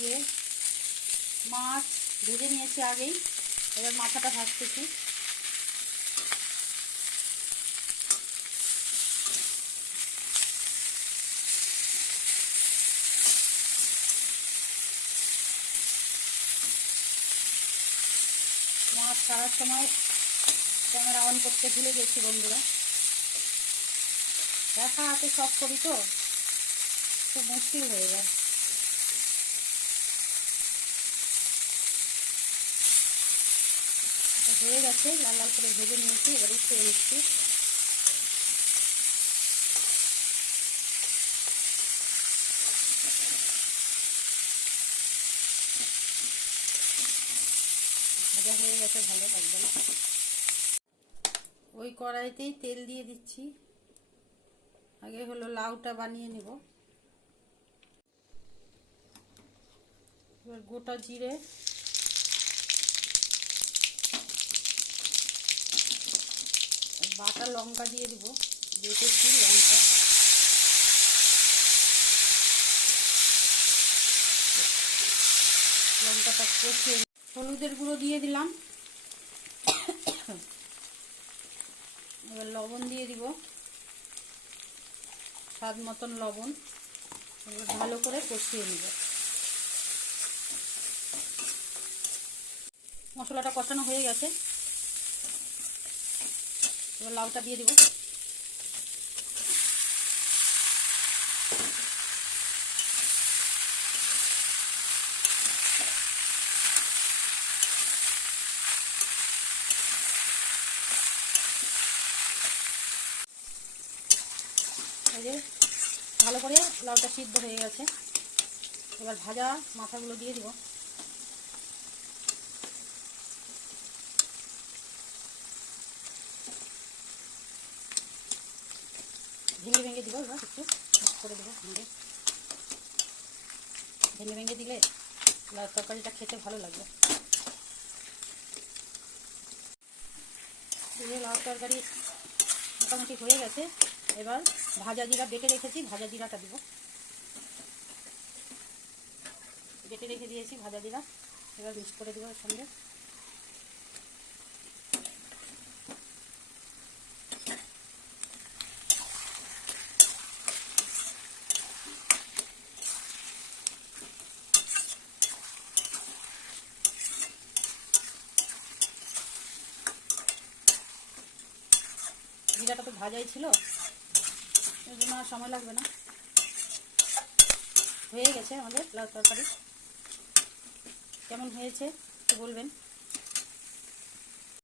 ये মাছ ভেজে নিয়েছি আগেই, এবার মাথাটা ভাজতেছি। মাছ ছাড়ার সময় ক্যামেরা অন করতে ভুলে গেছি বন্ধুরা, একা হাতে সব করি তো খুব মুশকিল হয়ে যায়। হয়ে গেছে, লাল লাল করে ভেজে নিয়েছি, এবার উঠিয়ে নিচ্ছি। ভাজা হয়ে গেছে ভালো একদম। ওই কড়াইতেই তেল দিয়ে দিচ্ছি। আগে হলো লাউটা বানিয়ে নেব। এবার গোটা জিরে, বাটা লঙ্কা দিয়ে দিব, বেটেছি লঙ্কা, লঙ্কাটা কষিয়ে, হলুদের গুঁড়ো দিয়ে দিলাম। এবার লবণ দিয়ে দিব, স্বাদ মতন লবণ। এবার ভালো করে কষিয়ে নিব। মশলাটা কষানো হয়ে গেছে, এবার লাউটা দিয়ে দিব। এই যে ভালো করে লাউটা সিদ্ধ হয়ে গেছে, এবার ভাজা মাথাগুলো দিয়ে দিব। ভেঙে ভেঙে দিব, এবার একটু মিক্স করে দেবো। ভেঙে ভেঙে দিলে লাউ তরকারিটা খেতে ভালো লাগবে। এই লাউ তরকারি মোটামুটি হয়ে গেছে, এবার ভাজা জিরা বেটে রেখেছি, ভাজা জিরাটা দিব। বেটে রেখে দিয়েছি ভাজা জিরা, এবার মিক্স করে দেবো এর সঙ্গে। জিরাটা তো ভাজাই ছিল, এর জন্য আর সময় লাগবে না। হয়ে গেছে আমাদের লাউ তরকারি। কেমন হয়েছে একটু বলবেন।